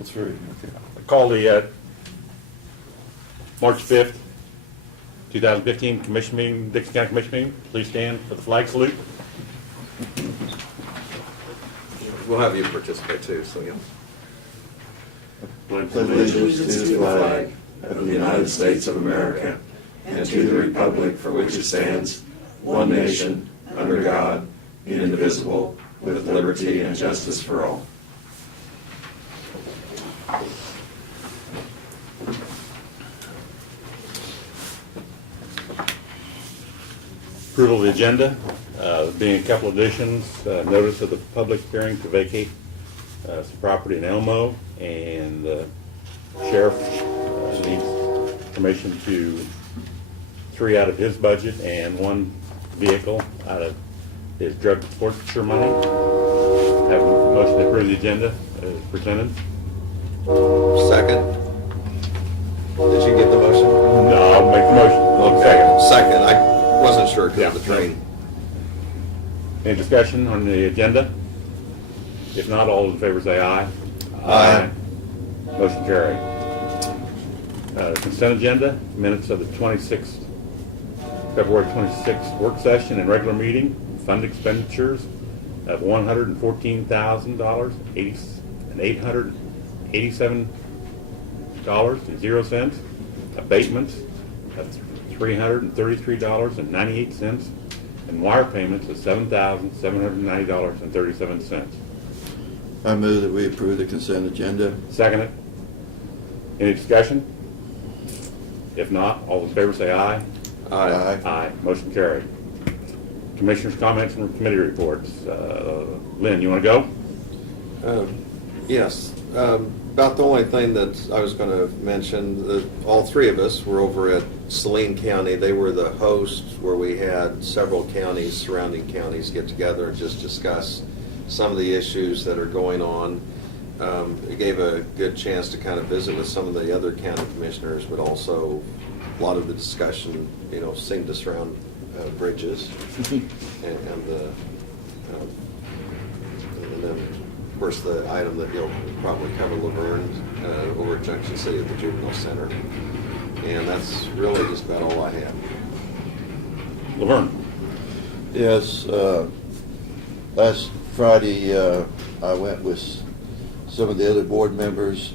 That's very, okay. I call the March 5th, 2015 Commission meeting, Dixon County Commission meeting. Please stand for the flag salute. We'll have you participate too, so yeah. Pledge allegiance to the flag of the United States of America and to the republic for which it stands, one nation, under God, indivisible, with liberty and justice for all. Approval of the agenda, being a couple additions, notice of the public hearing to vacate some property in Elmo, and the sheriff needs permission to 3 out of his budget and 1 vehicle out of his drug forfeiture money. Have a motion to approve the agenda as presented. Second. Did you get the motion? No, I'll make the motion. Second. Second. I wasn't sure because of the Yeah. train. Any discussion on the agenda? If not, all those in favor say aye. Aye. Motion carried. Consent agenda, minutes of the February 26th work session and regular meeting, fund expenditures of $114,000 and $887.00, abatements of $333.98, and wire payments of $7,790.37. I move that we approve the consent agenda. Second it. Any discussion? If not, all in favor say aye. Aye. Aye. Motion carried. Commissioners' comments and committee reports. Lynn, you want to go? Yes. About the only thing that I was going to mention, that all 3 of us were over at Saline County. They were the hosts where we had several counties, surrounding counties, get together and just discuss some of the issues that are going on. It gave a good chance to kind of visit with some of the other county commissioners, but also a lot of the discussion, seemed to surround bridges and then, of course, the item that you'll probably cover, Laverne, over at Junction City at the Juvenile Center. And that's really just about all I have. Laverne. Yes, last Friday I went with some of the other board members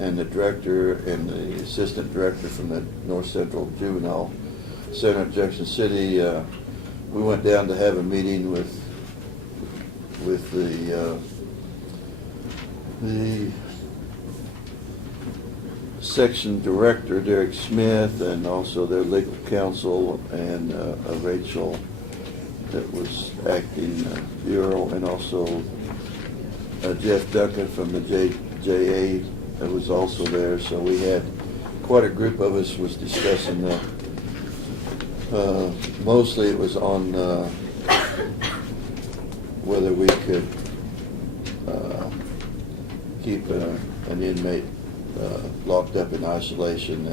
and the director and the assistant director from the North Central Juvenile Center at Junction City. We went down to have a meeting with the section director, Derek Smith, and also their legal counsel, and Rachel that was acting bureau, and also Jeff Duncan from the JA that was also there. So we had quite a group of us was discussing that. Mostly it was on whether we could keep an inmate locked up in isolation,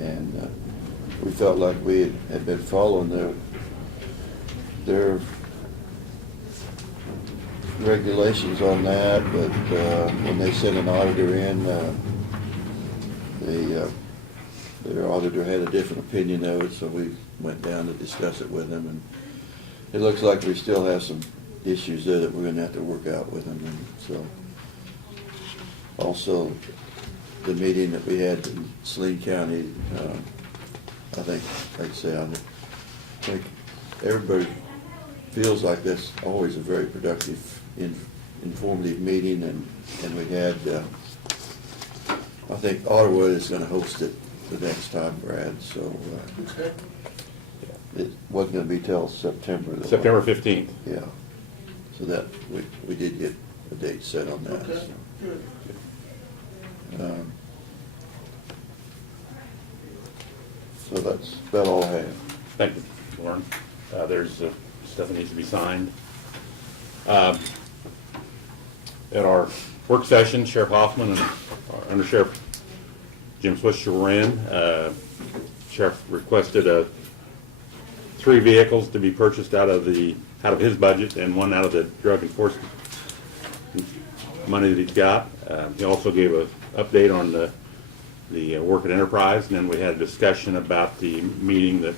and we felt like we had been following their regulations on that, but when they sent an auditor in, their auditor had a different opinion of it, so we went down to discuss it with them, and it looks like we still have some issues there that we're going to have to work out with them. And so, also, the meeting that we had in Saline County, I think, like I say, I think everybody feels like that's always a very productive, informative meeting, and we had, I think Ottawa is going to host it the next time, Brad, so it wasn't going to be till September. September 15th. Yeah, so that, we did get a date set on that. Okay, So. good. So that's about all I have. Thank you, Lauren. There's stuff that needs to be signed. At our work session, Sheriff Hoffman and our Undersheriff Jim Swisher were in. Sheriff requested 3 vehicles to be purchased out of his budget and 1 out of the drug enforcement money that he's got. He also gave a update on the work at Enterprise, and then we had a discussion about the meeting that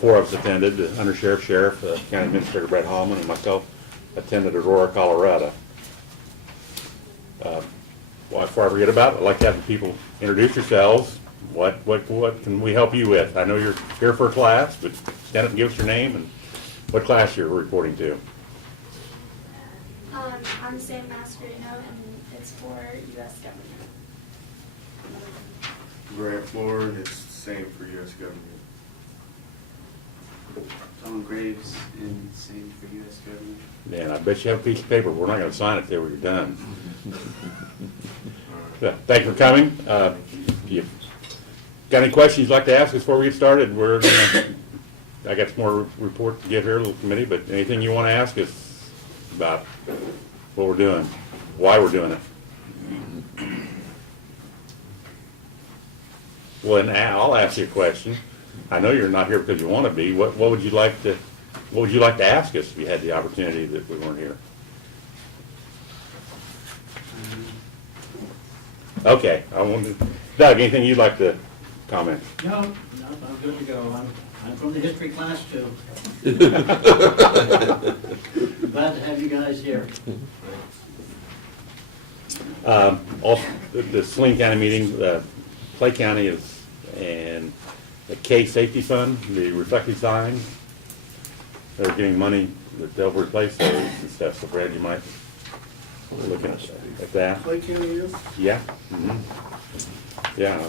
four of us attended, the Under Sheriff, County Administrator Brett Hallman, and myself attended Aurora, Colorado. Well, before I forget about it, I'd like to have the people introduce yourselves. What can we help you with? I know you're here for a class, but stand up and give us your name and what class you're reporting to. I'm Sam Mascarino, and it's for U.S. government. Grant Floyd, it's the same for U.S. government. Tom Graves, and same for U.S. government. Man, I bet you have a piece of paper. We're not going to sign it till we're done. Thanks for coming. You got any questions you'd like to ask us before we get started? I got some more report to get here, a little committee, but anything you want to ask us about what we're doing, why we're doing it? Well, now I'll ask you a question. I know you're not here because you want to be. What would you like to ask us if you had the opportunity that we weren't here? Okay, Doug, anything you'd like to comment? No, I'm good to go. I'm from the history class too. Glad to have you guys here. Also, the Saline County meeting, Clay County is, and the K Safety Fund, the reflective signs, they're getting money that they'll replace those and stuff. So Brad, you might look at that. Clay County is? Yeah. Yeah.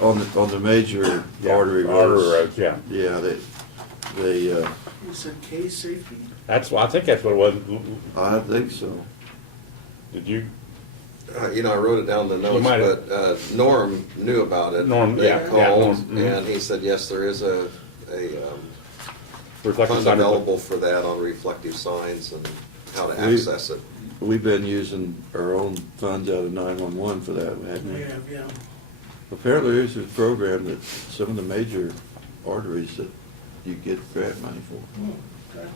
On the major Yeah, artery roads, yeah. Yeah, they, You said K safety? I think that's what it was. I think so. Did you? I wrote it down in the notes, might have- but Norm knew about it. Norm, They yeah, called, Norm, mhm. and he said, yes, there is a Reflective fund sign. available for that on reflective signs and how to We- access it. We've been using our own funds out of 911 for that, haven't we? Yeah. Apparently there's a program that some of the major arteries that you get grant money for. Oh, okay.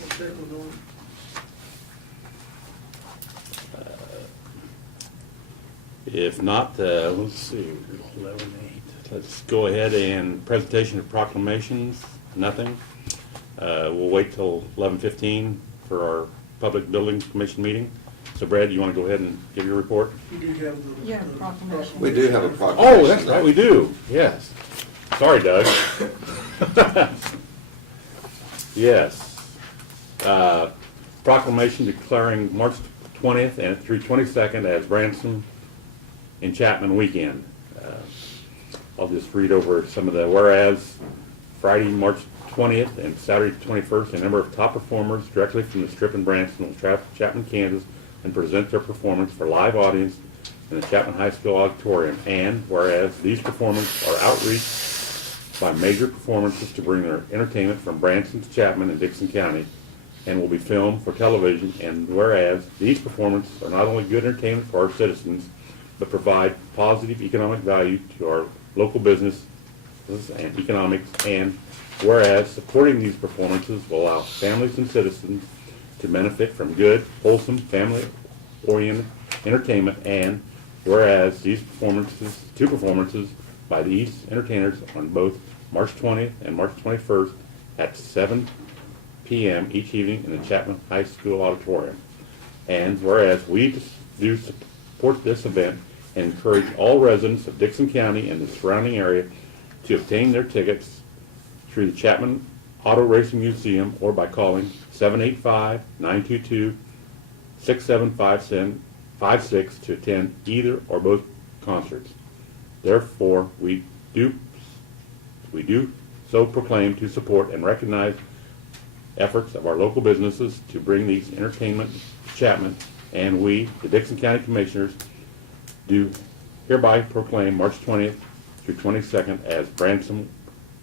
We'll check with them. If not, let's see, 11:08. Let's go ahead and presentation of proclamations, nothing. We'll wait till 11:15 for our Public Building Commission meeting. So Brad, you want to go ahead and give your report? You do have the. Yeah, the proclamation. We do have a proclamation. Oh, that's right, we do, yes. Sorry, Doug. Yes. Proclamation declaring March 20th and through 22nd as Branson and Chapman weekend. I'll just read over some of the whereas. Friday, March 20th and Saturday, 21st, a number of top performers directly from the Strip in Branson will Chapman, Kansas, and present their performance for live audience in the Chapman High School auditorium. And whereas these performances are outreach by major performances to bring their entertainment from Branson to Chapman and Dixon County, and will be filmed for television. And whereas these performances are not only good entertainment for our citizens, but provide positive economic value to our local businesses and economics. And whereas supporting these performances will allow families and citizens to benefit from good, wholesome, family-oriented entertainment. And whereas these two performances by these entertainers on both March 20th and March 21st at 7 p.m. each evening in the Chapman High School auditorium. And whereas we do support this event and encourage all residents of Dixon County and the surrounding area to obtain their tickets through the Chapman Auto Racing Museum or by calling 785-922-6756 to attend either or both concerts. Therefore, we do so proclaim to support and recognize efforts of our local businesses to bring these entertainment to Chapman, and we, the Dixon County Commissioners, do hereby proclaim March 20th through 22nd as Branson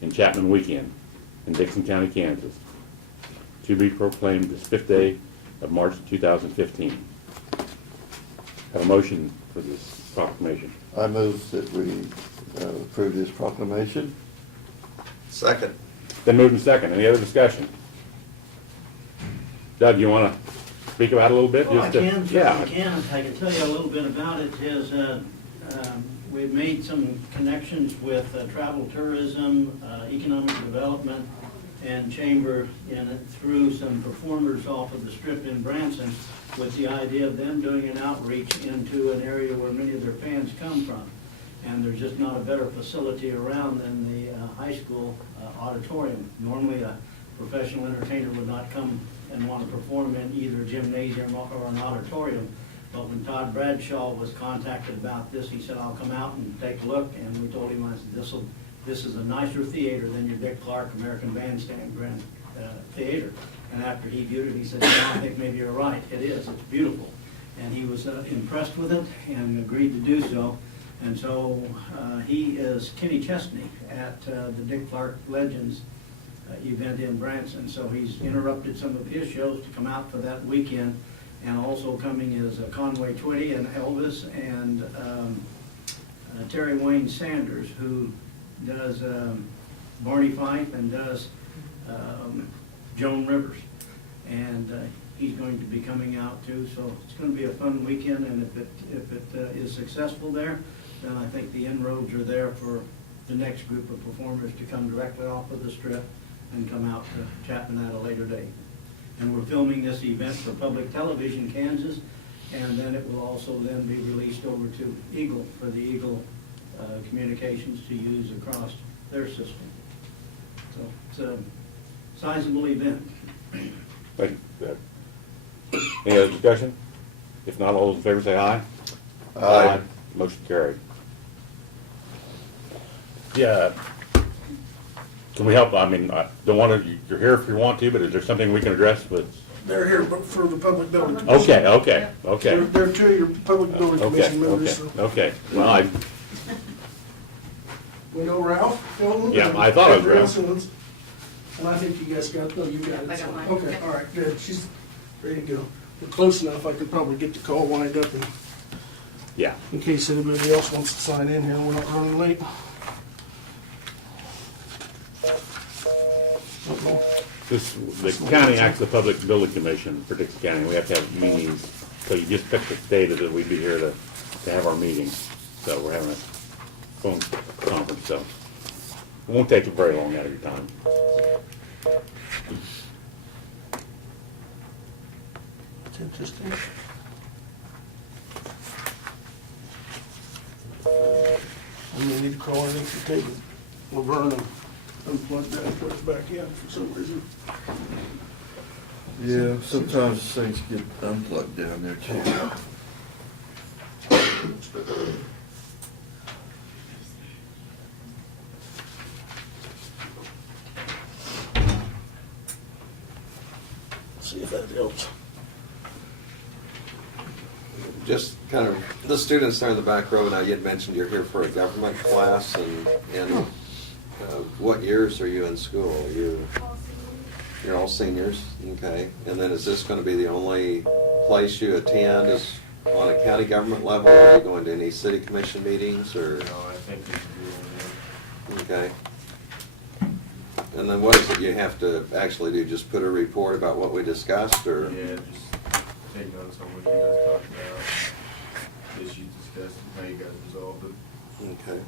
and Chapman Weekend in Dixon County, Kansas, to be proclaimed this 5th day of March 2015. Have a motion for this proclamation. I move that we approve this proclamation. Second. Then moved and second. Any other discussion? Doug, you want to speak about it a little bit? Well, I Just to- can, Yeah. certainly can. I can tell you a little bit about it. We've made some connections with travel tourism, economic development, and chamber through some performers off of the Strip in Branson, with the idea of them doing an outreach into an area where many of their fans come from. And there's just not a better facility around than the high school auditorium. Normally, a professional entertainer would not come and want to perform in either a gymnasium or an auditorium. But when Todd Bradshaw was contacted about this, he said, I'll come out and take a look. And we told him, I said, this is a nicer theater than your Dick Clark American Bandstand Grand Theater. And after he viewed it, he said, I think maybe you're right. It is. It's beautiful. And he was impressed with it and agreed to do so. And so he is Kenny Chesney at the Dick Clark Legends event in Branson. So he's interrupted some of his shows to come out for that weekend. And also coming is Conway Twitty and Elvis and Terry Wayne Sanders, who does Barney Fife and does Joan Rivers. And he's going to be coming out too. So it's going to be a fun weekend. And if it is successful there, then I think the inroads are there for the next group of performers to come directly off of the Strip and come out to Chapman at a later date. And we're filming this event for Public Television Kansas, and then it will also then be released over to Eagle, for the Eagle Communications to use across their system. So it's a sizable event. Thank you. Any other discussion? If not, all those in favor say aye. Aye. Motion carried. Yeah. Can we help? I mean, I don't want to, you're here if you want to, but is there something we can address with? They're here for the public building commission. Okay. They're two of your public building commission members. so- Okay. Well, We know Ralph? Hilton, Yeah, and I thought it was Catherine Ralph. Simmons. And I think you guys got, no, you got it. I got so- mine, Okay, yeah. all right, good. She's ready to go. We're close enough, I could probably get the call lined up and yeah. in case anybody else wants to sign in here, we're not running late. Uh-oh. The county acts as the public building commission for Dixie County. We have to have meetings. So you just picked the date that we'd be here to have our meeting. So we're having a phone conference, so it won't take very long out of your time. That's interesting. I'm gonna need to call in and take Laverne and unplug that and put it back in for some reason. Yeah, sometimes things get unplugged down there too. See if that helps. Just kind of, the students there in the back row, now you had mentioned you're here for a government class, and what years are you in school? You're all seniors, okay. And then is this gonna be the only place you attend is on a county government level? Are you going to any city commission meetings, or, No, I think we should do okay? And then what is it you have to actually do, just put a report about what we discussed, or? Yeah, just take notes on what you guys talked about, issues discussed, and how you guys resolved it. Okay.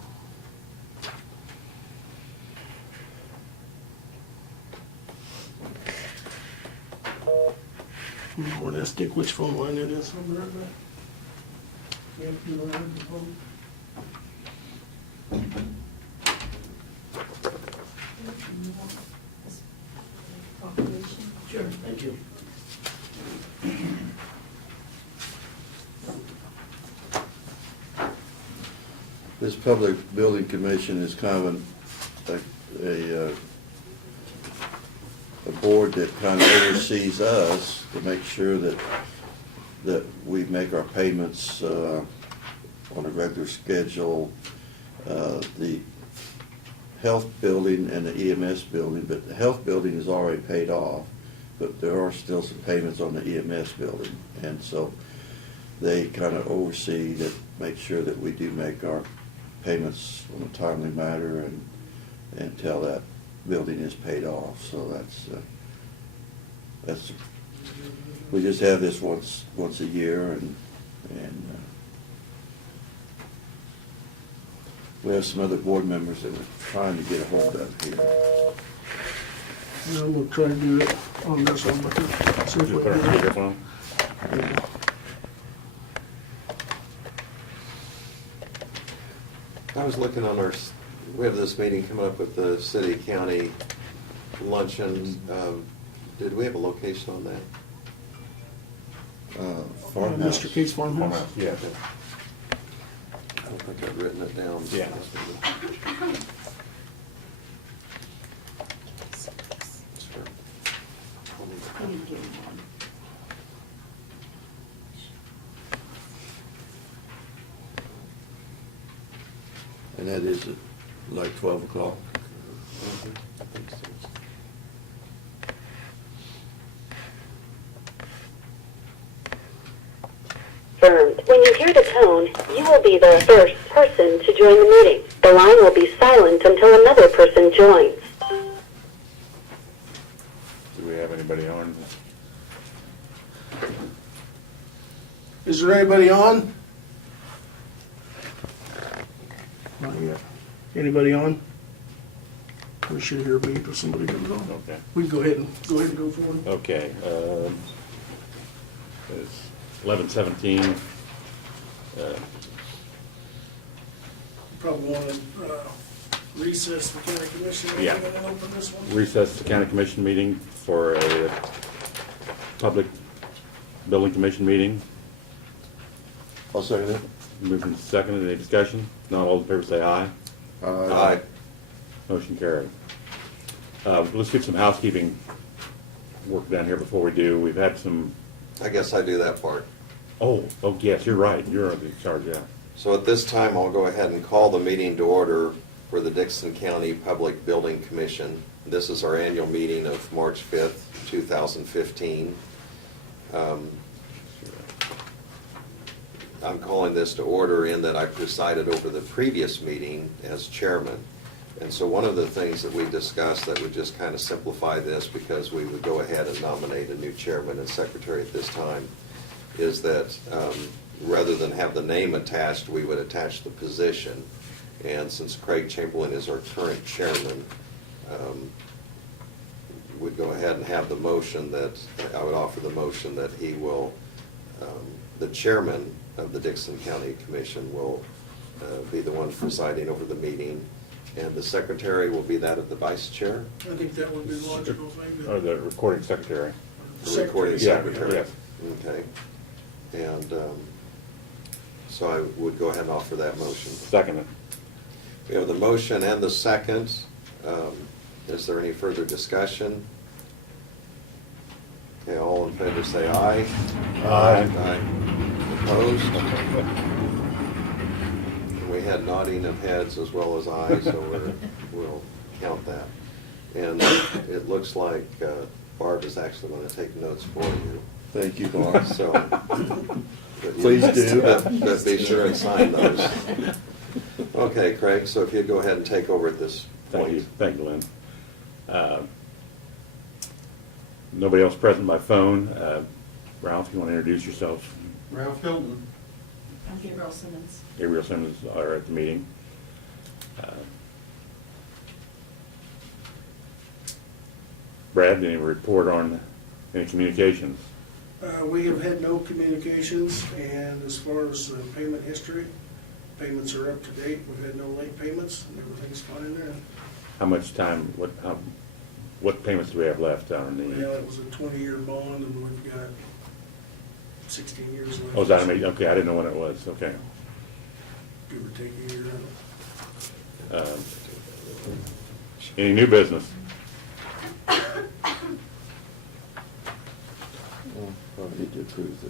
Where that stick, which phone line it is. I'll be right back. Yeah, you don't have the phone? Sure, thank you. This public building commission is kind of a board that kind of oversees us to make sure that we make our payments on a regular schedule. The health building and the EMS building, but the health building is already paid off, but there are still some payments on the EMS building. And so they kind of oversee that, make sure that we do make our payments on a timely manner until that building is paid off. So that's we just have this once a year, and we have some other board members that we're trying to get a hold of here. Yeah, we'll try to do it on this one, but see if Just we put it on can. speakerphone. I was looking on we have this meeting coming up with the city-county luncheon. Did we have a location on that? Farmhouse. Mr. Keith's farmhouse. Yeah. I don't think I've written it down. Yeah. Sure. And that is at like 12 o'clock. I think so. confirmed. When you hear the tone, you will be the first person to join the meeting. The line will be silent until another person joins. Do we have anybody on? Is there anybody on? Not yet. Anybody on? We should hear a beep if somebody comes on. Okay. We can go ahead and go forward. Okay. It's 11:17. Probably want to recess the county commission meeting Yeah. and then open this one. Recess the county commission meeting for a public building commission meeting. I'll second it. Moving to second, any discussion? Not all in favor say aye. Aye. Motion carried. Let's get some housekeeping work done here before we do. We've had some, I guess I do that part. oh, yes, you're right. You're in charge, yeah. So at this time, I'll go ahead and call the meeting to order for the Dixon County Public Building Commission. This is our annual meeting of March 5th, 2015. I'm calling this to order in that I presided over the previous meeting as chairman. And so one of the things that we discussed that would just kind of simplify this, because we would go ahead and nominate a new chairman and secretary at this time, is that rather than have the name attached, we would attach the position. And since Craig Chamberlain is our current chairman, we'd go ahead and have the motion that, I would offer the motion that he will, the chairman of the Dixon County Commission will be the one presiding over the meeting, and the secretary will be that of the vice chair, I think that would be the logical thing. Or the recording secretary. the recording Yeah, secretary. yes. Okay. And so I would go ahead and offer that motion. Second it. We have the motion and the second. Is there any further discussion? Okay, all in favor say aye. Aye. Opposed? And we had nodding of heads as well as ayes, so we'll count that. And it looks like Barb is actually going to take notes for you. Thank you, Bob. So. but you- Please do. But be sure and sign those. Okay, Craig, so if you'd go ahead and take over at this Thank you, point. thank you, Lynn. Nobody else present by phone. Ralph, you want to introduce yourself? Ralph Hilton. I'm Gabriel Simmons. Gabriel Simmons are at the meeting. Brad, any report on any communications? We have had no communications, and as far as payment history, payments are up to date. We've had no late payments, and everything's fine there. How much time, what payments do we have left on Yeah, the? it was a 20-year bond, and we've got 16 years left. Oh, is that, okay, I didn't know when it was, okay. Give or take a year. Any new business? Well, probably need to approve the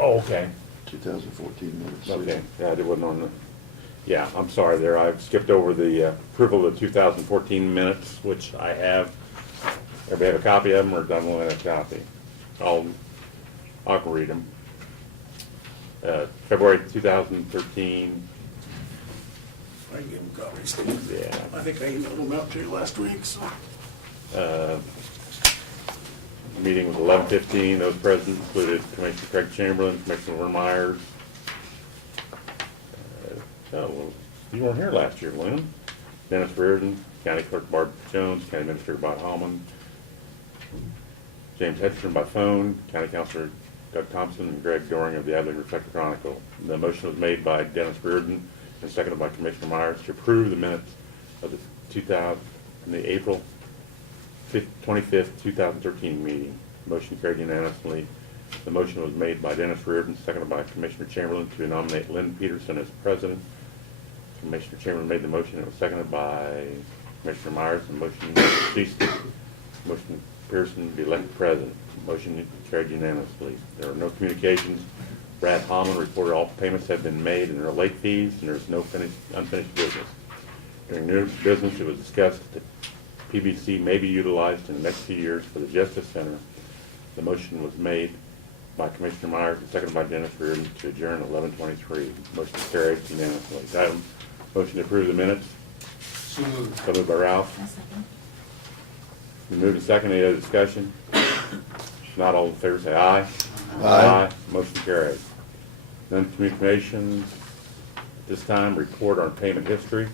Oh, okay. 2014 minutes. Okay, yeah, it wasn't on the, yeah, I'm sorry there, I've skipped over the approval of the 2014 minutes, which I have. Everybody have a copy of them, or doesn't want to have a copy? I can read them. February 2013, I can give them copies. yeah. I think I emailed them out to you last week, so. meeting was 11:15. Those present included Commissioner Craig Chamberlain, Commissioner Warren Myers. Oh, you weren't here last year, Lynn. Dennis Reardon, County Clerk Barb Jones, County Administrator Bob Hallman, James Hedstrom by phone, County Councilor Doug Thompson, and Greg Doring of the Abilene Reflector Chronicle. The motion was made by Dennis Reardon and seconded by Commissioner Myers to approve the minutes of the April 25th, 2013 meeting. Motion carried unanimously. The motion was made by Dennis Reardon, seconded by Commissioner Chamberlain to nominate Lynn Peterson as president. Commissioner Chamberlain made the motion. It was seconded by Commissioner Myers. The motion ceased. Motion Pearson be elected president. Motion carried unanimously. There are no communications. Brad Hallman reported all payments have been made and there are late fees, and there's no unfinished business. During new business, it was discussed that PBC may be utilized in the next few years for the Justice Center. The motion was made by Commissioner Myers and seconded by Dennis Reardon to adjourn at 11:23. Motion carried unanimously. Item, motion to approve the minutes. So moved by Ralph. I'll second. We moved to second. Any other discussion? If not, all in favor say aye. Aye. Motion carried. None communications. At this time, report on payment history.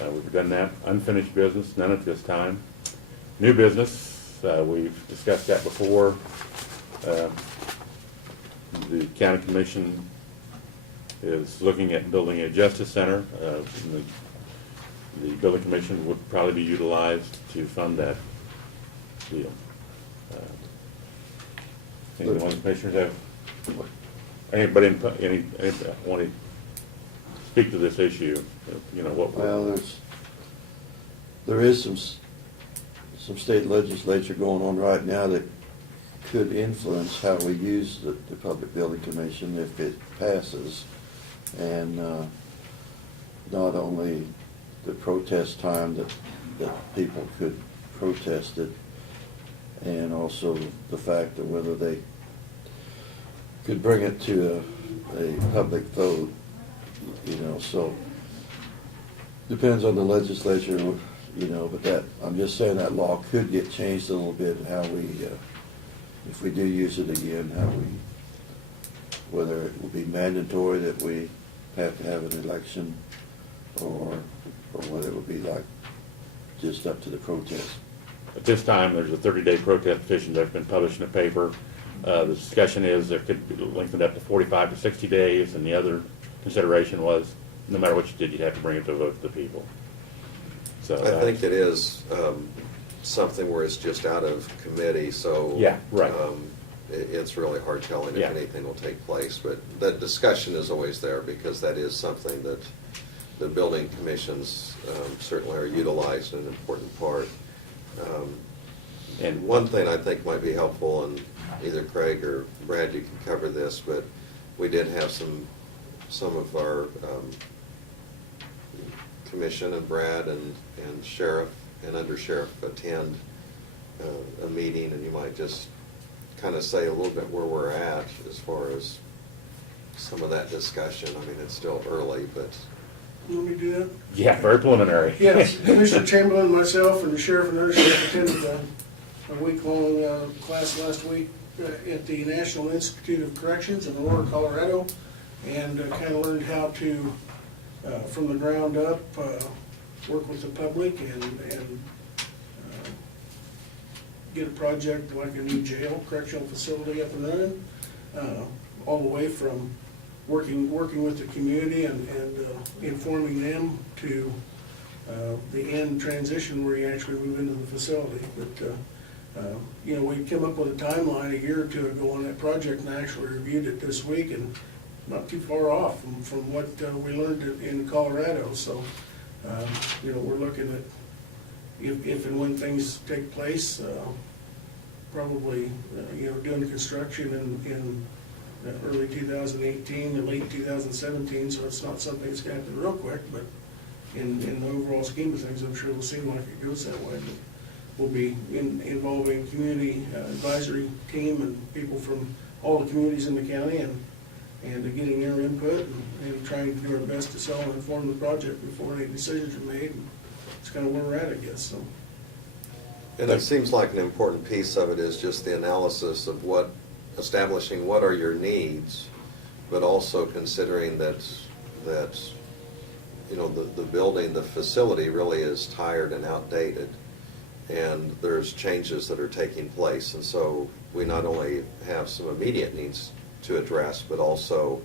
We've done that. Unfinished business, none at this time. New business, we've discussed that before. The county commission is looking at building a justice center. The building commission would probably be utilized to fund that deal. Any one of the commissioners have, anybody want to speak to this issue? You know, what? Well, there is some state legislature going on right now that could influence how we use the Public Building Commission if it passes. And not only the protest time that people could protest it, and also the fact that whether they could bring it to a public vote, you know, so depends on the legislature, you know, but that, I'm just saying that law could get changed a little bit, how we, if we do use it again, how we, whether it will be mandatory that we have to have an election, or whether it will be like just up to the protest. At this time, there's a 30-day protest petition that's been published in the paper. The discussion is there could be lengthened up to 45 to 60 days, and the other consideration was no matter what you did, you'd have to bring it to a vote to the people. So I think it is something where it's just out of committee, so. Yeah, right. It's really hard telling if Yeah. anything will take place, but that discussion is always there because that is something that the building commissions certainly are utilized in an important part. And one thing I think might be helpful, and either Craig or Brad, you can cover this, but we did have some of our commission and Brad and sheriff and undersheriff attend a meeting, and you might just kind of say a little bit where we're at as far as some of that discussion. I mean, it's still early, but You want me to do that? yeah, very preliminary. Yes, Commissioner Chamberlain, myself, and the sheriff and undersheriff attended a week-long class last week at the National Institute of Corrections in Aurora, Colorado, and kind of learned how to, from the ground up, work with the public and get a project like a new jail, correctional facility up and running, all the way from working with the community and informing them to the end transition where you actually move into the facility. But you know, we came up with a timeline a year or two ago on that project, and I actually reviewed it this week, and not too far off from what we learned in Colorado. So you know, we're looking at if and when things take place, probably you know, doing construction in early 2018 and late 2017, so it's not something that's going to happen real quick, but in the overall scheme of things, I'm sure it'll seem like it goes that way. But we'll be involving community advisory team and people from all the communities in the county and getting their input and trying to do our best to sell and inform the project before any decisions are made. And it's kind of where we're at, I guess. So. And it seems like an important piece of it is just the analysis of establishing what are your needs, but also considering that you know, the building, the facility really is tired and outdated, and there's changes that are taking place. And so we not only have some immediate needs to address, but also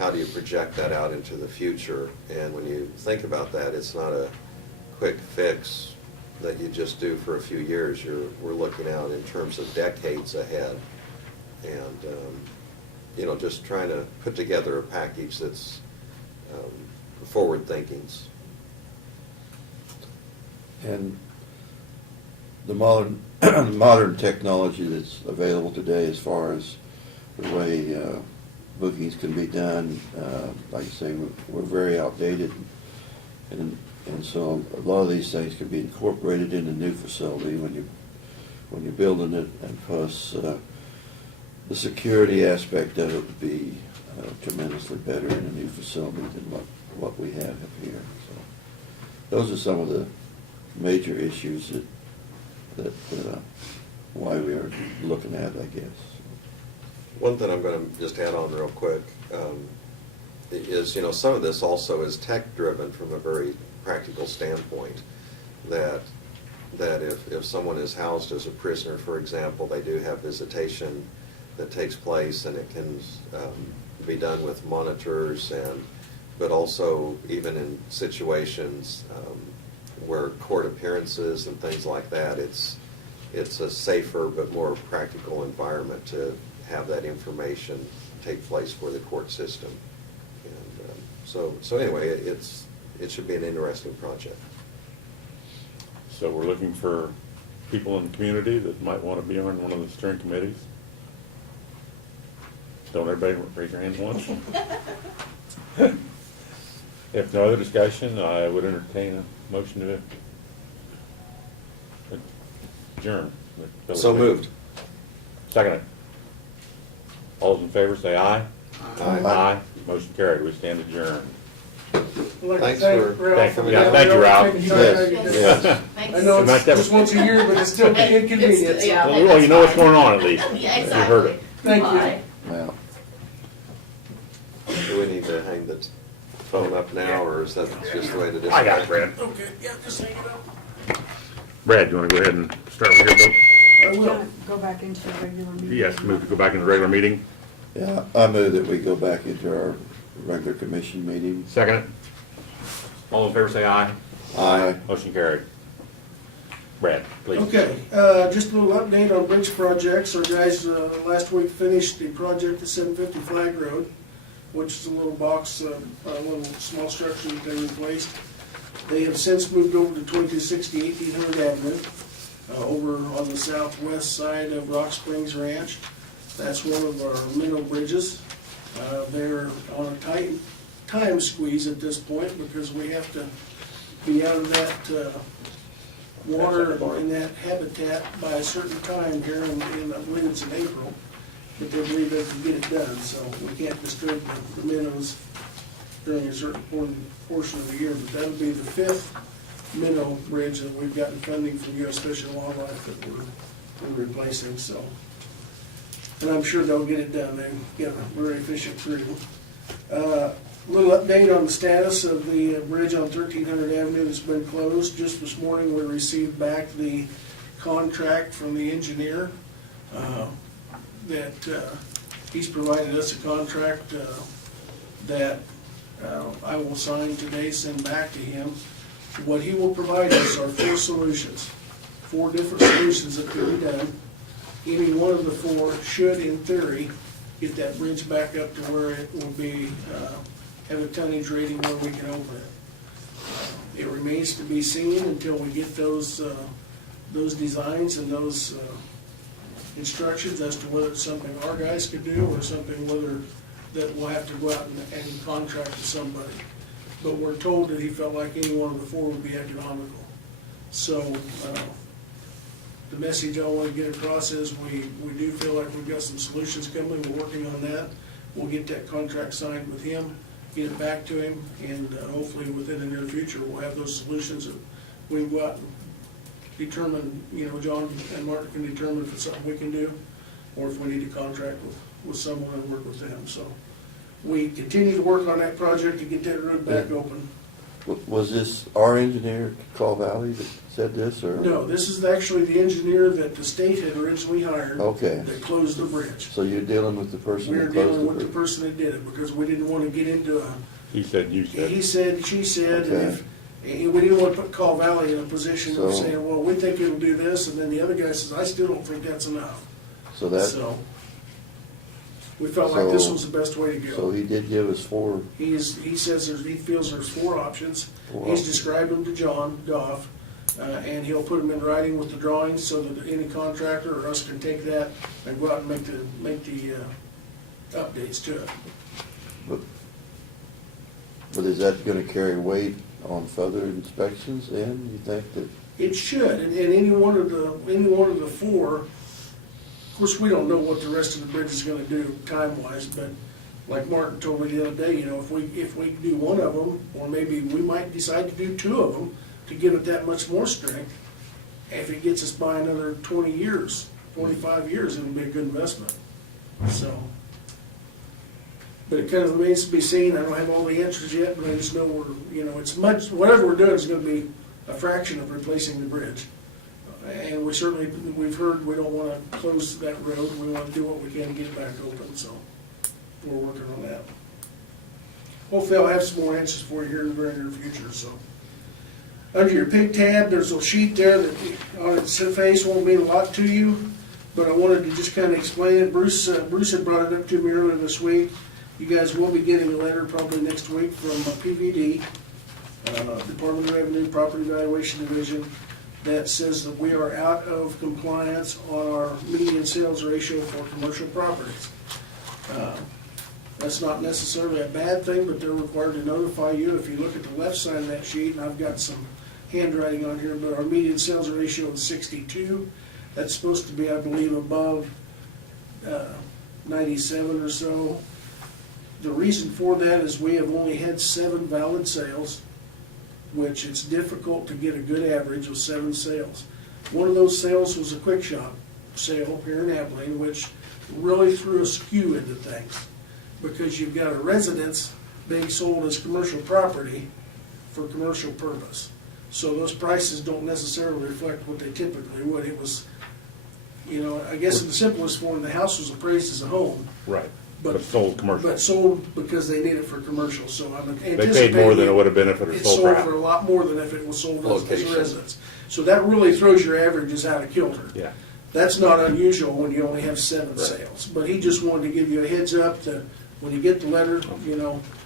how do you project that out into the future? And when you think about that, it's not a quick fix that you just do for a few years. We're looking out in terms of decades ahead, and you know, just trying to put together a package that's forward thinking. And the modern technology that's available today, as far as the way bookings can be done, like you say, we're very outdated, and so a lot of these things can be incorporated in a new facility when you're building it, and plus the security aspect of it would be tremendously better in a new facility than what we have up here. So those are some of the major issues that why we are looking at, I guess. One thing I'm going to just add on real quick is, you know, some of this also is tech-driven from a very practical standpoint, that if someone is housed as a prisoner, for example, they do have visitation that takes place, and it can be done with monitors, but also even in situations where court appearances and things like that, it's a safer but more practical environment to have that information take place for the court system. And so anyway, it should be an interesting project. So we're looking for people in the community that might want to be on one of the steering committees. Don't everybody raise your hands once? If no other discussion, I would entertain a motion to adjourn. So moved. Second it. All those in favor say aye. Aye. Aye. Motion carried. We stand adjourned. I'd like to Thanks thank for- Ralph for Yeah, the- thank you, Ralph. taking time Yes. out of your day. Yes. I know Might it's have- just once a year, but it's still inconvenient. so Yeah. Well, you know what's going on at least. Yeah, You heard it. Thank you. Bye. Well, Do we need to hang the phone up now, or is that just the way to do it? I got it, Brad. Okay, yeah, just hang it up. Brad, you want to go ahead and start with your vote? I will. Go back into the regular meeting. Yes, move to go back in the regular meeting. yeah, I move that we go back into our regular commission meeting. Second it. All in favor say aye. Aye. Motion carried. Brad, please. Okay, just a little update on bridge projects. Our guys last week finished the project at 750 Flag Road, which is a little box, a little small structure that they replaced. They have since moved over to 2260 1800 Avenue, over on the southwest side of Rock Springs Ranch. That's one of our minnow bridges. They're on a tight time squeeze at this point because we have to be out of that water in that habitat by a certain time here in I believe it's in April, but they believe they can get it done, so we can't disturb the minnows during a certain portion of the year. But that'll be the 5th minnow bridge that we've gotten funding from U.S. Fish and Wildlife that we're replacing, so. And I'm sure they'll get it done. They've got a very efficient crew. Little update on the status of the bridge on 1300 Avenue that's been closed. Just this morning, we received back the contract from the engineer that he's provided us a contract that I will sign today, send back to him. What he will provide us are 4 solutions, 4 different solutions that can be done. Any one of the 4 should, in theory, get that bridge back up to where it will be, have a tonnage rating where we can open it. It remains to be seen until we get those designs and those instructions as to whether it's something our guys could do or something whether that we'll have to go out and contract with somebody. But we're told that he felt like any one of the 4 would be economical. So the message I want to get across is we do feel like we've got some solutions coming. We're working on that. We'll get that contract signed with him, get it back to him, and hopefully within the near future we'll have those solutions that we can go out and determine, John and Martin can determine if it's something we can do, or if we need to contract with someone and work with them, so. We continue to work on that project to get that road back open. Was this our engineer, Call Valley, that said this, or? No, this is actually the engineer that the state had originally hired. Okay. That closed the bridge. So you're dealing with the person We were that closed dealing with the the bridge? person that did it, because we didn't want to get into a, He said, you said. he said, she said, and Okay. and we didn't want to put Call Valley in a position of So- saying, well, we think it'll do this, and then the other guy says, I still don't think that's enough. So that, So, we felt like this So- was the best way to so go. he did give us four, He says he feels there's 4 options. Four He's options. described them to John Goff, and he'll put them in writing with the drawings so that any contractor or us can take that and go out and make the updates to it. but is that gonna carry weight on further inspections then, you think that? It should, and any one of the 4, of course, we don't know what the rest of the bridge is gonna do time-wise, but like Martin told me the other day, if we do one of them, or maybe we might decide to do 2 of them to give it that much more strength. If it gets us by another 20 years, 25 years, it'll be a good investment, so. But it kind of remains to be seen. I don't have all the answers yet, but I just know it's much, whatever we're doing is gonna be a fraction of replacing the bridge. And we've heard we don't wanna close that road. We wanna do what we can to get it back open, so we're working on that. Hopefully I'll have some more answers for you here in the very near future, so. Under your pink tab, there's a sheet there that on its face won't mean a lot to you, but I wanted to just kind of explain it. Bruce had brought it up to me earlier this week. You guys will be getting a letter probably next week from PVD, Department of Revenue Property Valuation Division, that says that we are out of compliance on our median sales ratio for commercial properties. That's not necessarily a bad thing, but they're required to notify you. If you look at the left side of that sheet, and I've got some handwriting on here, but our median sales ratio is 62. That's supposed to be, I believe, above 97 or so. The reason for that is we have only had 7 valid sales, which it's difficult to get a good average of 7 sales. One of those sales was a quick shop sale here in Abilene, which really threw a skew into things, because you've got a residence being sold as commercial property for commercial purpose. So those prices don't necessarily reflect what they typically would. It was, I guess in the simplest form, the house was appraised as a home, Right, but but sold commercial. but sold because they need it for commercial, so I'm anticipating. They paid more than it would have been if it was It's sold sold for a private. lot more than if it was sold as a Location. residence. So that really throws your averages out of kilter. Yeah, That's not unusual when you only have 7 Right. sales. But he just wanted to give you a heads up that when you get the letter,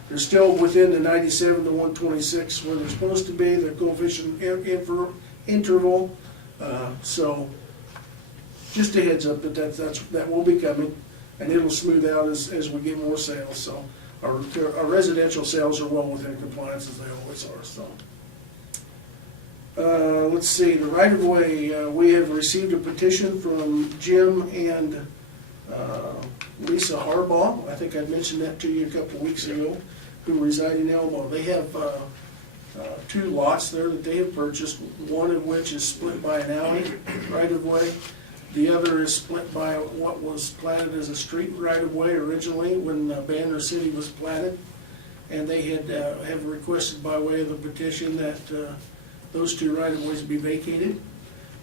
they're still within the 97 to 126 where they're supposed to be, the coefficient interval. So just a heads up that will be coming, and it'll smooth out as we get more sales. So our residential sales are well within compliance as they always are, so. Let's see, the right-of-way, we have received a petition from Jim and Lisa Harbaugh. I think I mentioned that to you a couple of weeks ago, who reside in Elmo. They have 2 lots there that they have purchased, one of which is split by an alley right-of-way. The other is split by what was platted as a street right-of-way originally when Banner City was platted. And they have requested by way of the petition that those 2 right-of-ways be vacated.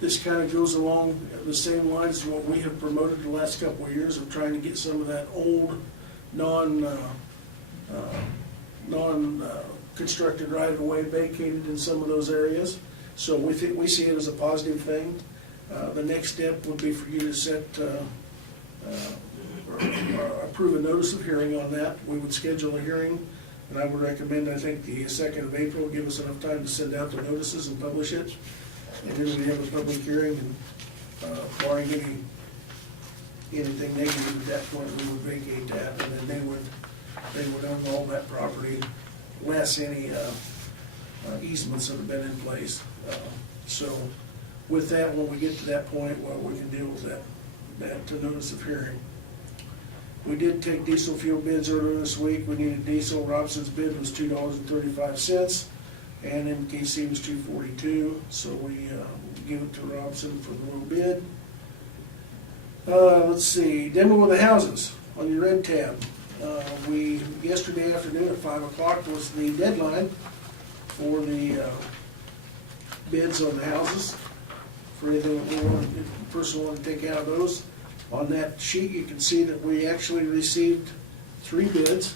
This kind of goes along the same lines as what we have promoted the last couple of years of trying to get some of that old, non-constructed right-of-way vacated in some of those areas. So we see it as a positive thing. The next step would be for you to set, approve a notice of hearing on that. We would schedule a hearing, and I would recommend, I think, the 2nd of April, give us enough time to send out the notices and publish it. And then we have a public hearing, and barring anything negative at that point, we would vacate that, and then they would own all that property, less any easements that have been in place. So with that, when we get to that point, well, we can deal with that notice of hearing. We did take diesel fuel bids earlier this week. We needed diesel. Robson's bid was $2.35, and MKC was $2.42. So we give it to Robson for the low bid. Let's see, demo of the houses on your red tab. Yesterday afternoon at 5 o'clock was the deadline for the bids on the houses, for anything that we want, if the person wanted to take out of those. On that sheet, you can see that we actually received 3 bids.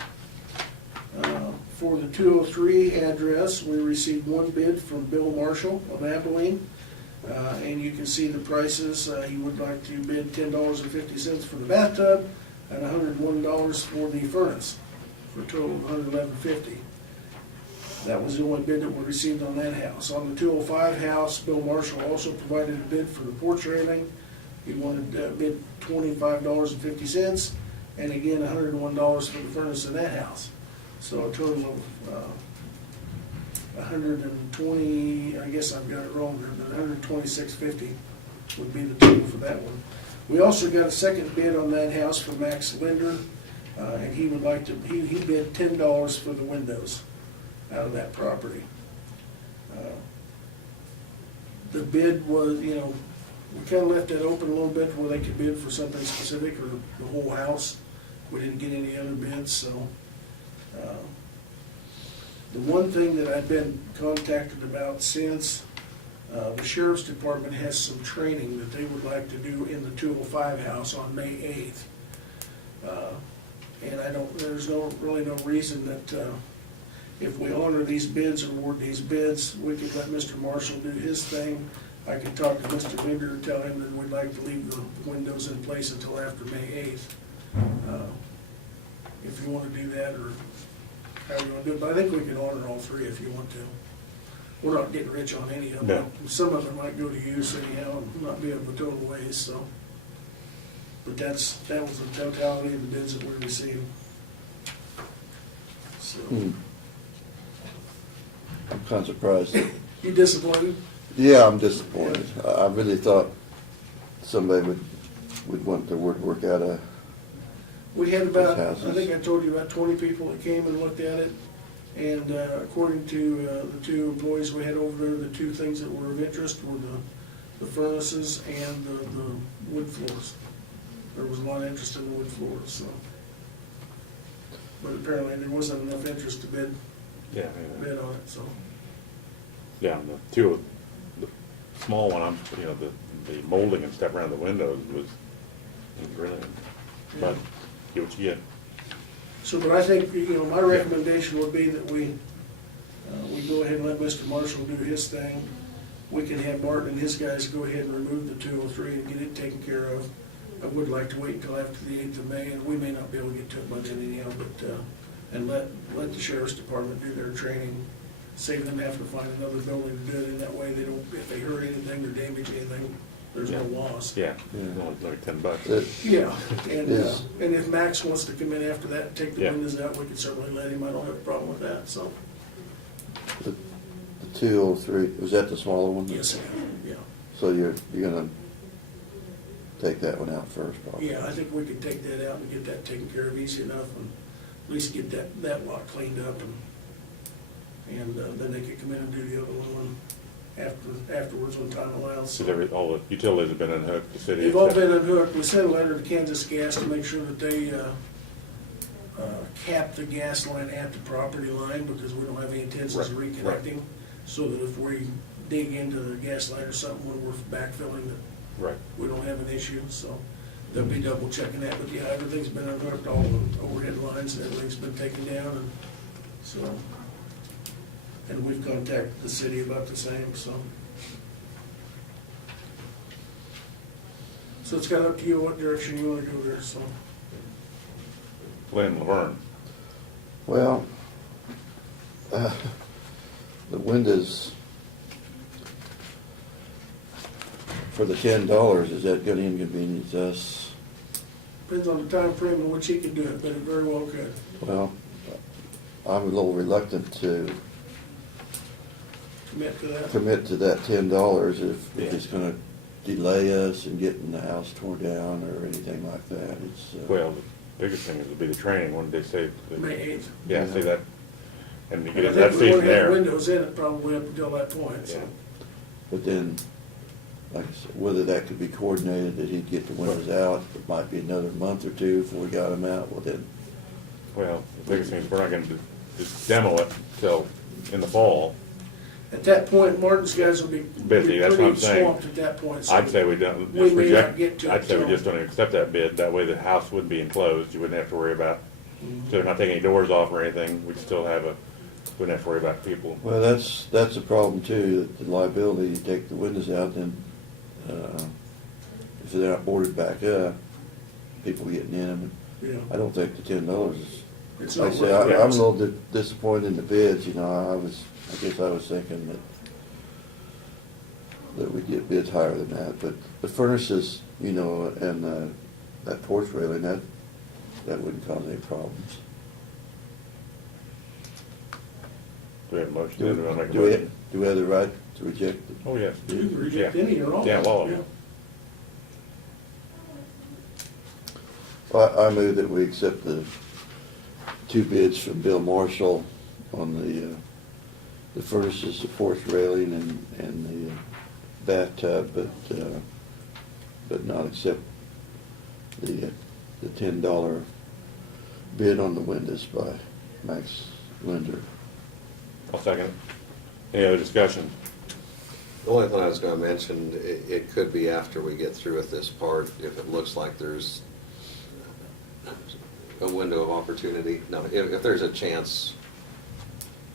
For the 203 address, we received 1 bid from Bill Marshall of Abilene. And you can see the prices. He would like to bid $10.50 for the bathtub and $101 for the furnace, for a total of $111.50. That was the only bid that we received on that house. On the 205 house, Bill Marshall also provided a bid for the porch railing. He wanted bid $25.50, and again, $101 for the furnace in that house. So a total of 120, I guess I've got it wrong there, but 126.50 would be the total for that one. We also got a second bid on that house from Max Linder, and he would like to, he bid $10 for the windows out of that property. The bid was, you know, we kind of left that open a little bit where they could bid for something specific or the whole house. We didn't get any other bids, so. The one thing that I've been contacted about since, the sheriff's department has some training that they would like to do in the 205 house on May 8th. And there's really no reason that if we honor these bids or award these bids, we could let Mr. Marshall do his thing. I could talk to Mr. Linder and tell him that we'd like to leave the windows in place until after May 8th. If you want to do that, or how you want to do it, but I think we can honor all 3 if you want to. We're not getting rich on any of them. No. Some of them might go to use anyhow and not be of a total waste, so. But that was the totality of the bids that we received. So, I'm kind of surprised. you disappointed? Yeah, I'm disappointed. I really thought somebody would want to work out a, We had about, Those houses. I think I told you about 20 people that came and looked at it. And according to the 2 employees we had over there, the 2 things that were of interest were the furnaces and the wood floors. There was a lot of interest in the wood floors, so. But apparently there wasn't enough interest to bid Yeah, on it, so. yeah, the 2, the small one, you know, the molding and stuff around the windows was brilliant. But get what you get. So, but I think, you know, my recommendation would be that we go ahead and let Mr. Marshall do his thing. We can have Martin and his guys go ahead and remove the 203 and get it taken care of. I would like to wait until after the 8th of May, and we may not be able to get to it by then anyhow, but, and let the sheriff's department do their training, save them having to find another building to do it in that way. They don't, if they hurt anything or damage anything, there's no loss. Yeah, Yeah. only like $10. Yeah, and Yes. and if Max wants to come in after that and take the Yeah. windows out, we can certainly let him. I don't have a problem with that, so. the 203, was that the smaller one? Yes, yeah. So you're gonna take that one out first, probably? Yeah, I think we could take that out and get that taken care of easy enough, and at least get that lot cleaned up, and then they could come in and do the other one afterwards when time allows. Because all the utilities have been unhooked, the city. They've all been unhooked. We sent a letter to Kansas Gas to make sure that they cap the gas line at the property line, because we don't have any intentions of Right, reconnecting. So that if we dig into the gas line or something when we're backfilling, that Right. we don't have an issue, so they'll be double checking that. But yeah, everything's been unhooked, all the overhead lines and everything's been taken down, and so. And we've contacted the city about the same, so. So it's kind of up to you what direction you want to go there, so. Lynn Laverne. Well, the windows, for the $10, is that gonna inconvenience us? Depends on the time frame in which he can do it, but it very well could. Well, I'm a little reluctant to Commit to that. commit to that $10 if Yeah. it's gonna delay us in getting the house torn down or anything like that. It's, Well, the biggest thing would be the training. When did they say? May 8th. Yeah, say that. And you And get I that think we season only have there. windows in it probably up until that point, so. Yeah. But then, like I said, whether that could be coordinated, that he'd get the windows out, it might be another month or two before we got them out, well then, Well, the biggest thing is we're not gonna just demo it till in the fall. At that point, Martin's guys will be Busy, that's what I'm pretty saying. swamped at that point. so I'd say we don't, We just may reject, not get to it I'd say we till- just don't accept that bid, that way the house would be enclosed, you wouldn't have to worry about, so they're not taking any doors off or anything, we'd still have wouldn't have to worry about people. well, that's a problem too, that the liability, you take the windows out, then, if they're not boarded back up, people getting in them, Yeah. I don't think the $10 is, It's like I not say, worth it. I'm a little disappointed in the bids, you know, I guess I was thinking that we'd get bids higher than that, but the furnaces, you know, and, that porch railing, that wouldn't cause any problems. Do we have a motion? Do Do we wanna make a do we, motion? do we have the right to reject it? Oh, yes. You can reject Yeah. any or all. Yeah, all of them. I move that we accept the two bids from Bill Marshall on the furnaces, the porch railing, and the bathtub, but not accept the $10 bid on the windows by Max Linder. I'll second it. Any other discussion? The only thing I was gonna mention, it could be after we get through with this part, if it looks like there's a window of opportunity. No, if there's a chance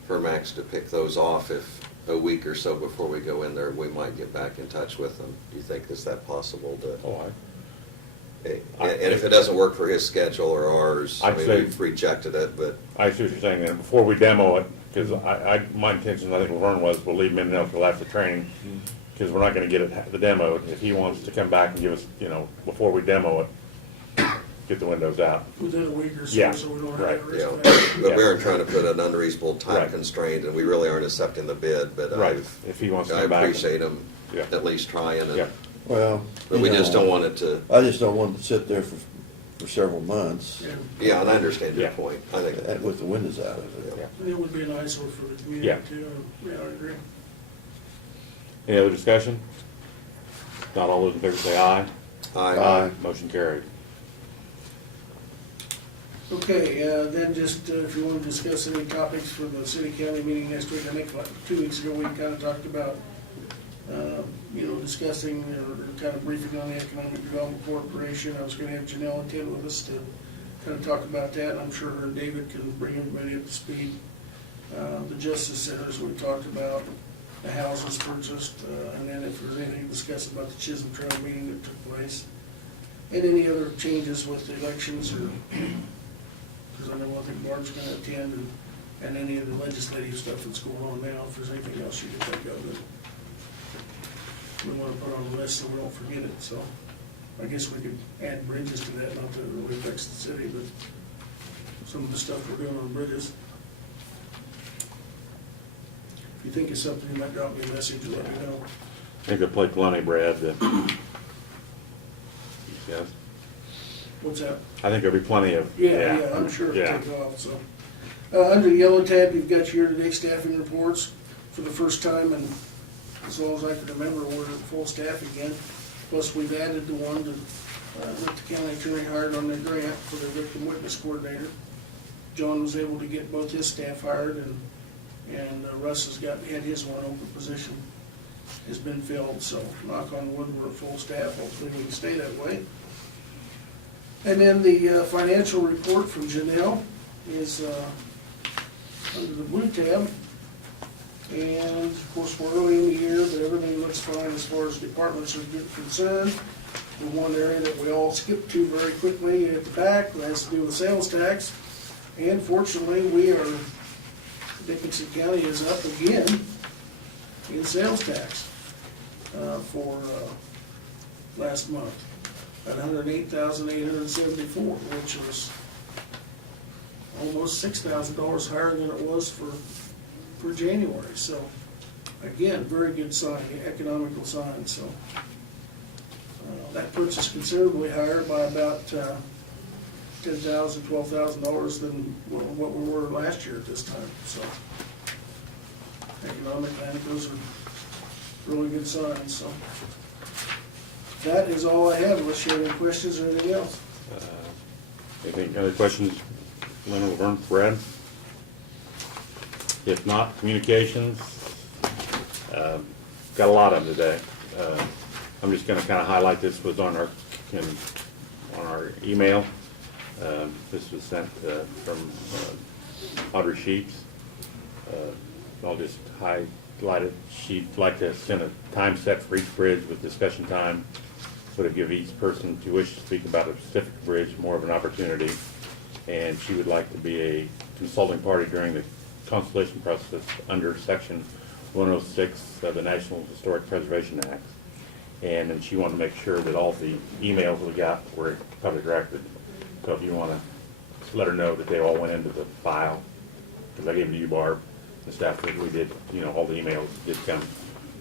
for Max to pick those off, if a week or so before we go in there, we might get back in touch with them. Do you think is that possible to? Oh, And if it doesn't work for his schedule or ours, I I'd mean, say- we've rejected it, but I see what you're saying, then, before we demo it, because my intention, I think Laverne was, we'll leave him in there until after training, because we're not gonna get the demo. If he wants to come back and give us, you know, before we demo it, get the windows out. Within a week or Yeah, so we don't have right. that you know, risk. but we aren't trying to put an unreasonable time Right. constraint, and we really aren't accepting the bid, but Right, if he wants to I come back. appreciate him Yeah. at least trying, Yeah. and, Well, but we just don't want it to, I just don't want it to sit there for several months Yeah. yeah, and I understand your Yeah. point. I think, with the windows out of it. Yeah. It would be a nice one for the community Yeah. too. Yeah, I agree. Any other discussion? Not all those in favor say aye. I, Motion carried. Okay, then just if you want to discuss any topics for the city county meeting next week, I think like 2 weeks ago, we kind of talked about, discussing or kind of briefing on the Economic Development Corporation. I was going to have Janelle attend with us to kind of talk about that. I'm sure her and David can bring everybody up to speed. The Justice Centers we talked about, the houses purchased, and then if there's anything to discuss about the Chisholm Trail meeting that took place, and any other changes with the elections or because I know I think Barb's gonna attend, and any of the legislative stuff that's going on now, if there's anything else you can think of that we wanna put on the list so we don't forget it, so I guess we could add bridges to that, not that it really affects the city, but some of the stuff we're doing on bridges. If you think of something, you might drop me a message or let me know. I think I played plenty, Brad. Yes. What's that? I think there'll be plenty of. Yeah, I'm sure Yeah. it'll take off, so. Under the yellow tab, you've got your year-to-date staffing reports. For the first time, and as long as I can remember, we're at full staff again. Plus, we've added the one that the county attorney hired on their grant for their victim witness coordinator. John was able to get both his staff hired, and Russ had his one open position, has been filled, so knock on wood, we're at full staff. Hopefully we can stay that way. And then the financial report from Janelle is under the blue tab. And of course, we're early in the year, but everything looks fine as far as departments are concerned. The one area that we all skipped to very quickly at the back has to do with sales tax. And fortunately, Dickinson County is up again in sales tax for last month at $108,874, which was almost $6,000 higher than it was for January. So again, very good sign, economical sign. So that puts us considerably higher by about $10,000, $12,000 than what we were last year at this time. So economically, I think those are really good signs. So That is all I have, unless you have any questions or anything else. Anything, other questions, Lynn, Laverne, Brad? If not, communications, got a lot of them today. I'm just gonna kinda highlight this was on our email. This was sent from Audrey Sheets. I'll just highlight it. She'd like to send a time set for each bridge with discussion time. Would have give each person who wishes to speak about a specific bridge more of an opportunity. And she would like to be a consulting party during the consultation process under Section 106 of the National Historic Preservation Act. And then she wanted to make sure that all the emails we got were public record. So if you want to let her know that they all went into the file, because I gave them to you, Barb, the staff, that we did, all the emails did come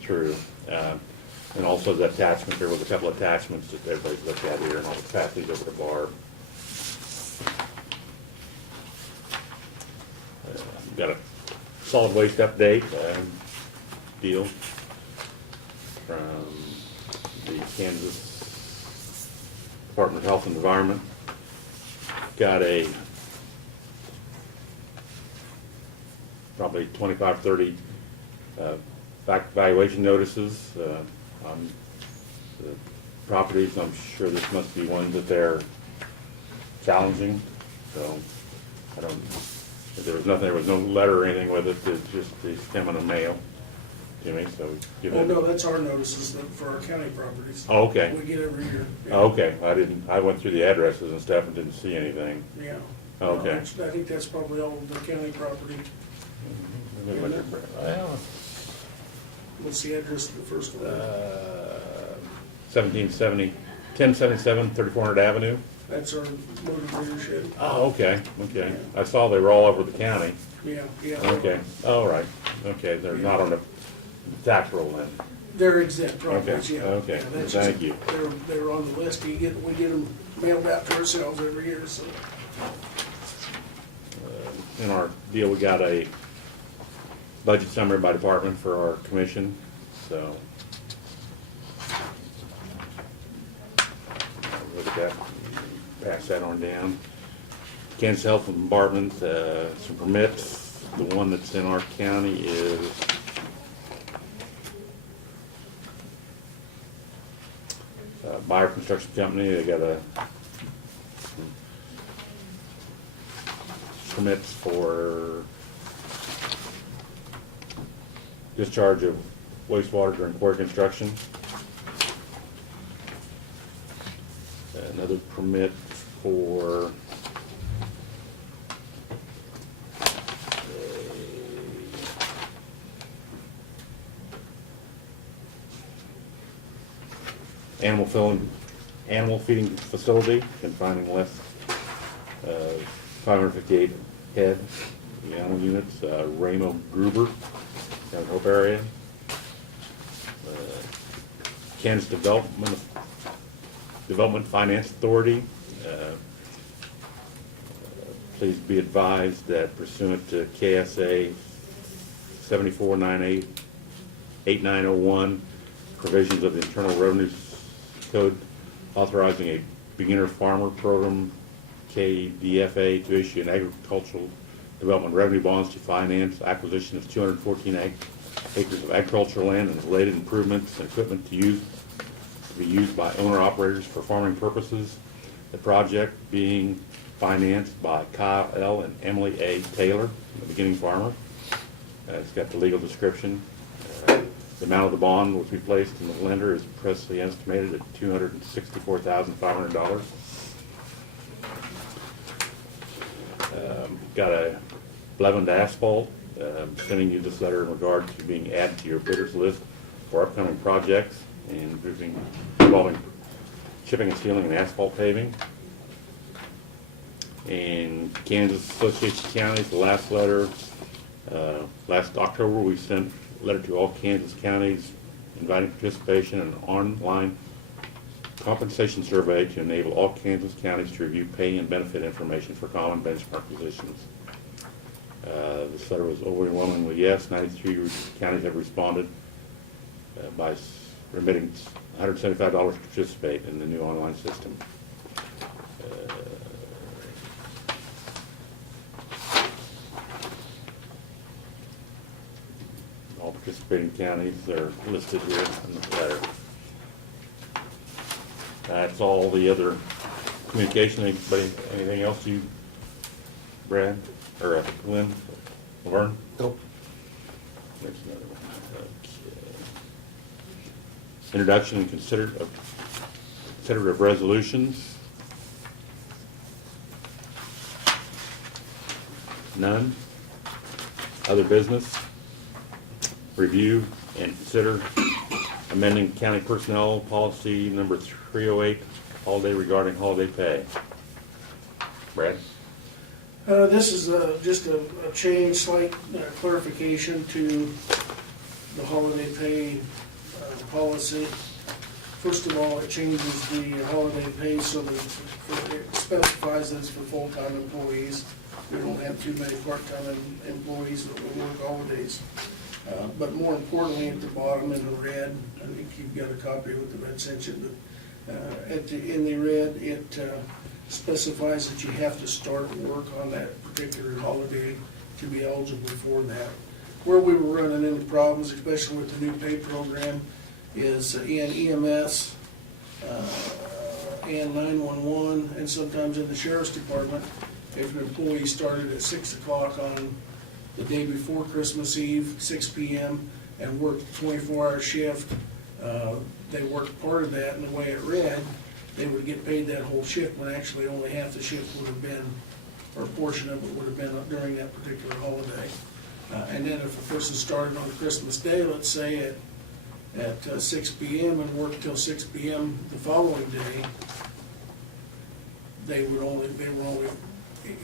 through. And also the attachment, there was a couple of attachments that everybody's looked at here, and I'll pass these over to Barb. Got a solid waste update deal from the Kansas Department of Health and Environment. Got a probably 25, 30 fact evaluation notices on the properties. I'm sure this must be one that they're challenging, so I don't, there was no letter or anything with it, it just, these came in the mail to me, so. Oh, no, that's our notices for our county properties. Oh, okay. We get every year. Yeah. Oh, okay, I went through the addresses and stuff and didn't see anything. Yeah. Okay. No, I think that's probably all of the county property. Well, What's the address of the first one? 1077 3400 Avenue. That's our motor grader shed. Oh, okay, okay. I saw they were all over the county. Yeah, yeah. Okay, all right, okay, they're not on the tax roll then. They're exempt properties, Okay, yeah. okay. Yeah, that's Thank just- you. They're on the list. We get them mailed out to ourselves every year, so. In our deal, we got a budget summary by department for our commission, so. Look at that, pass that on down. Kansas Health and Environment, some permits. The one that's in our county is Buyer Construction Company. They got a permits for discharge of wastewater during quarry construction. Another permit for animal feeding facility, confining less 558 head animal units, Ramo Gruber, down in Hope area. Kansas Development Finance Authority. Please be advised that pursuant to KSA 7498-8901, provisions of the Internal Revenue Code authorizing a beginner farmer program, KDFA, to issue an agricultural development revenue bonds to finance acquisition of 214 acres of agricultural land and related improvements and equipment to be used by owner-operators for farming purposes. The project being financed by Kyle L. and Emily A. Taylor, the beginning farmer. It's got the legal description. The amount of the bond which we placed in the lender is presently estimated at $264,500. Got a Leavened Asphalt, sending you this letter in regard to being added to your bidders list for upcoming projects and involving chipping and sealing and asphalt paving. In Kansas Association of Counties, the last letter, last October, we sent a letter to all Kansas counties inviting participation in an online compensation survey to enable all Kansas counties to review pay and benefit information for common benchmark positions. This letter was overwhelmingly yes. 93 counties have responded by remitting $175 to participate in the new online system. All participating counties are listed here in the letter. That's all the other communication. Anybody, anything else you, Brad, or Lynn, Laverne? Nope. There's another one. Okay. Introduction and considerative resolutions. None. Other business. Review and consider amending county personnel policy number 308, holiday regarding holiday pay. Brad? This is just a change, slight clarification to the holiday pay policy. First of all, it changes the holiday pay so that it specifies that it's for full-time employees. We don't have too many part-time employees that will work holidays. But more importantly, at the bottom in the red, I think you've got a copy of it that I sent you, but in the red, it specifies that you have to start work on that particular holiday to be eligible for that. Where we were running into problems, especially with the new pay program, is in EMS and 911, and sometimes in the sheriff's department. If an employee started at 6 o'clock on the day before Christmas Eve, 6 p.m., and worked a 24-hour shift, they worked part of that, and the way it read, they would get paid that whole shift when actually only half the shift would have been, or a portion of it would have been during that particular holiday. And then if a person started on Christmas Day, let's say at 6 p.m. and worked till 6 p.m. the following day,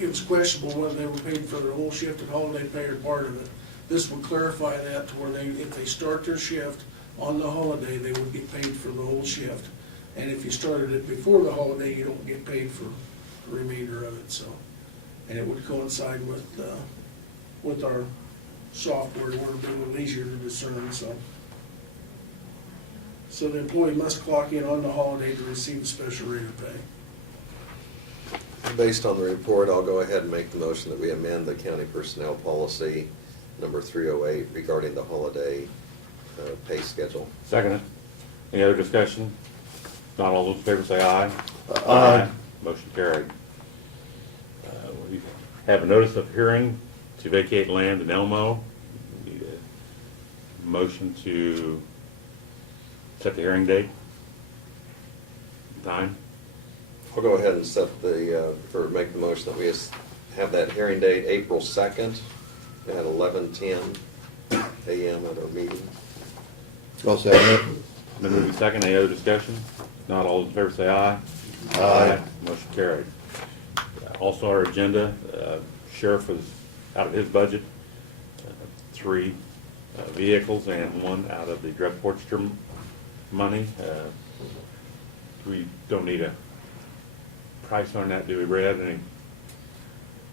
it was questionable whether they were paid for their whole shift at holiday pay or part of it. This would clarify that to where if they start their shift on the holiday, they would get paid for the whole shift. And if you started it before the holiday, you don't get paid for the remainder of it, so. And it would coincide with our software, where it'd be a little easier to discern, so. So the employee must clock in on the holiday to receive a special rate of pay. Based on the report, I'll go ahead and make the motion that we amend the county personnel policy number 308 regarding the holiday pay schedule. Second it. Any other discussion? Not all those in favor say aye. Aye. Motion carried. We have a notice of hearing to vacate land in Elmo. Need a motion to set the hearing date, time. I'll go ahead and set make the motion that we have that hearing date April 2nd at 11:10 a.m. at our meeting. I'll second it. Been moved and second. Any other discussion? Not all those in favor say aye. Aye. Motion carried. Also our agenda, sheriff was out of his budget, 3 vehicles and 1 out of the drug forfeiture money. We don't need a price on that, do we, Brad?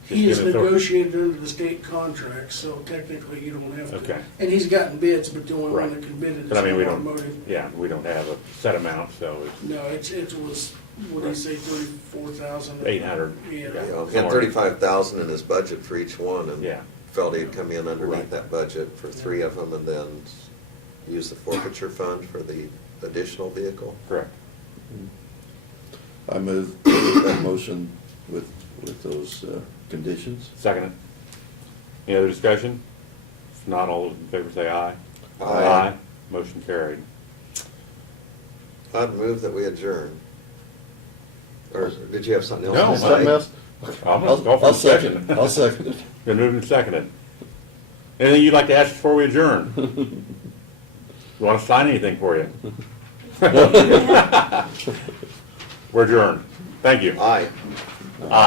He is Just give it to- negotiated under the state contract, so technically you don't have to. Okay. And he's gotten bids, but the only one Right. that can bid it is But I mean, we don't, automotive. yeah, we don't have a set amount, so it's No, it was, what did he say, 34,000? 800. Yeah. You know, he had 35,000 in his budget for each one, and Yeah. felt he'd come in underneath Right. that budget for 3 of them, and then use the forfeiture fund for the additional vehicle. correct. I move that motion with those conditions. Second it. Any other discussion? If not, all those in favor say aye. Aye. Motion carried. I'd move that we adjourn. Or did you have something else? No, to say? Something else? I'm gonna go for I'll the second second. it. I'll second it. Been moved and seconded. Anything you'd like to ask before we adjourn? You want to sign anything for you? We're adjourned. Thank you. Aye. Aye.